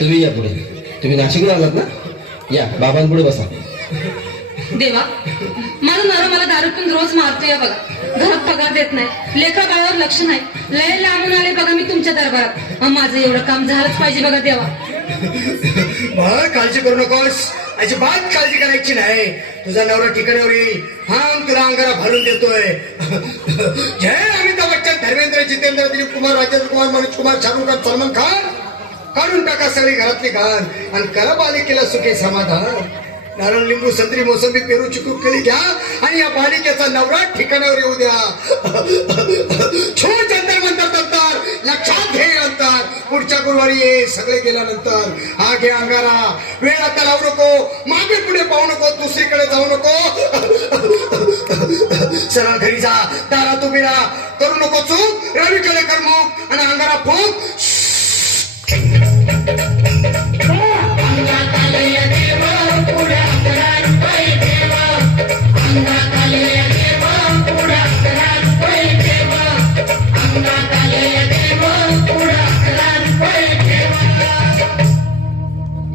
तुम्ही या पुढे. तुम्ही नाशिकला आलात ना? या बाबांपुढे बसा. देवा, माझा नवरा मला दारू पिऊन रोज मारतोय बघा. घरात पगार देत नाही, लेकरा बाळावर लक्ष नाही. लय लांबून आले बघा मी तुमच्या दरबारात. माझं एवढं काम झालंच पाहिजे बघा देवा. काळजी करू नकोस, अजिबात काळजी करायची नाही. तुझा नवरा ठिकाणावर येईल. तुला अंगारा घालून देतोय. जय अमिताभ बच्चन, धर्मेंद्र, जितेंद्र, दिलीप कुमार, राजेंद्र कुमार, मनोज कुमार, शाहरुख खान, सलमान खान, काढून टाका सगळी घरातली घाण आणि करा बालिकेला सुखी समाधान. नारळ, लिंबू, संत्री, मोसंबी, पेरू, चिकू, केळी घ्या आणि या बालिकेचा नवरा ठिकाणावर येऊ द्या. छोड जंतर मंतर नंतर लक्षात घे अंतर. पुढच्या गुरुवारी ये. सगळे गेल्यानंतर हा घे अंगारा. वेळ आता लावू नको, मागे पुढे पाहू नको, दुसरीकडे जाऊ नको. सरळ घरी जा, दारात उभी राहा. करू नको चूक, रवीकडे कर मुख आणि अंगारा फूक.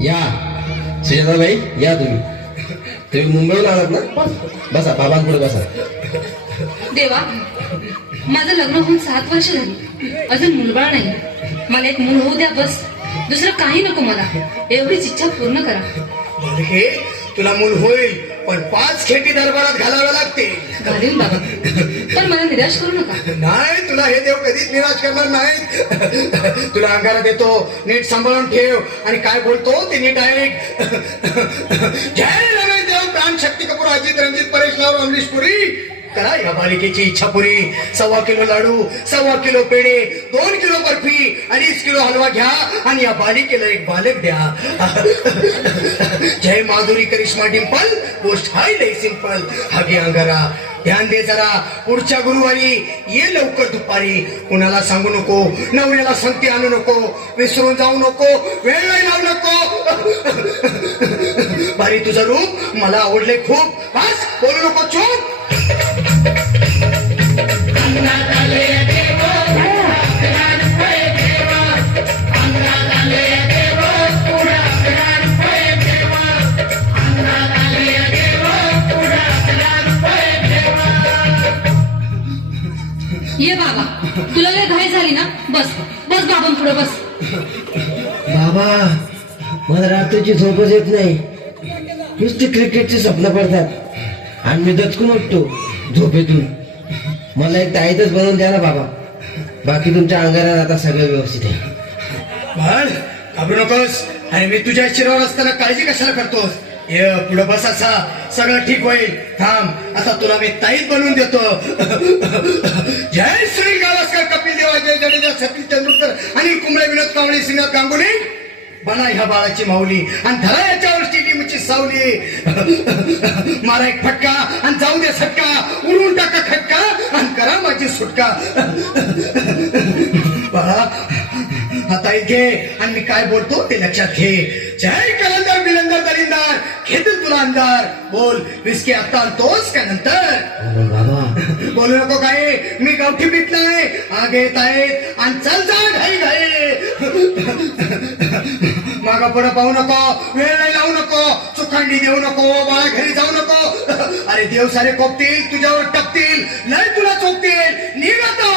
या सुजाताबाई, या तुम्ही मुंबईला आलात ना? बसा, बाबांपुढे बसा. देवा, माझं लग्न होऊन 7 वर्ष झाली, अजून मुलबाळ नाही. मला एक मूल होऊ द्या बस. दुसरं काही नको मला. एवढीच इच्छा पूर्ण करा. बालके, तुला मूल होईल, पण 5 खेटी दरबारात घालाव्या लागतील. घालीन बाबा, पण मला निराश करू नका. नाही, तुला हे देव कधीच निराश करणार नाही. तुला अंगारा देतो, नीट सांभाळून ठेव आणि काय बोलतो ते नीट ऐक. जय रमेश देव, प्राण, शक्ती कपूर, अजित, रणजित, परेश राव, अमरीश पुरी. करा या बालिकेची इच्छा पुरी. 1.25 किलो लाडू, 1.25 किलो पेढे, 2 किलो बर्फी, 2.5 किलो हलवा घ्या आणि या बालिकेला एक बालक द्या. जय माधुरी, करिश्मा, डिंपल, गोष्ट हाय लय सिंपल. हा घे अंगारा. ध्यान दे जरा, पुढच्या गुरुवारी ये लवकर दुपारी. कुणाला सांगू नको, नवऱ्याला संगती आणू नको, विसरून जाऊ नको, वेळ नाही लावू नको. बारी, तुझं रूप मला आवडले खूप. बस, बोलू नको, चूप. ये बाबा, तुला लय घाई झाली ना? बस बस बाबांपुढे बस. बाबा, मला रात्रीची झोपच येत नाही. नुसती क्रिकेटची स्वप्न पडतात आणि मी दचकून उठतो झोपेतून. मला एक ताईतच बनवून द्या ना बाबा. बाकी तुमच्या अंगारात आता सगळं व्यवस्थित आहे. बाळ, घाबरू नकोस. आणि मी तुझ्या शिरावर असताना काळजी कशाला करतोस? ये पुढे बस, असा सगळं ठीक होईल. थांब, आता तुला मी ताईत बनवून देतो. जय श्री गावस्कर, कपिल देव, जय जडेजा, सतीश तेंडुलकर, अनिल कुंबळे, विनोद कांबळे, श्रीनाथ गांगुली. बना ह्या बाळाची माऊली आणि धरा याच्यावर स्टेडियमची सावली. मारा एक फटका आणि जाऊ दे सटका. उडून टाका खटका आणि करा माझी सुटका. बाळा, आता घे आणि मी काय बोलतो ते लक्षात घे. जय कलंदर, बिलंदर, दलिंदर, घेतील तुला अंधार. बोल, विस्की आता आणतोस का नंतर? बाबा, बोलू नको काय, मी गावठी पीत नाही. आगे येत आहेत आणि चल जा घाई घाई. मागा पुढे पाहू नको, वेळ नाही लावू नको, चुखांडी देऊ नको, बाळा घरी जाऊ नको. अरे देव सारे कोपतील, तुझ्यावर टपतील, लय तुला चोपतील. निघ आता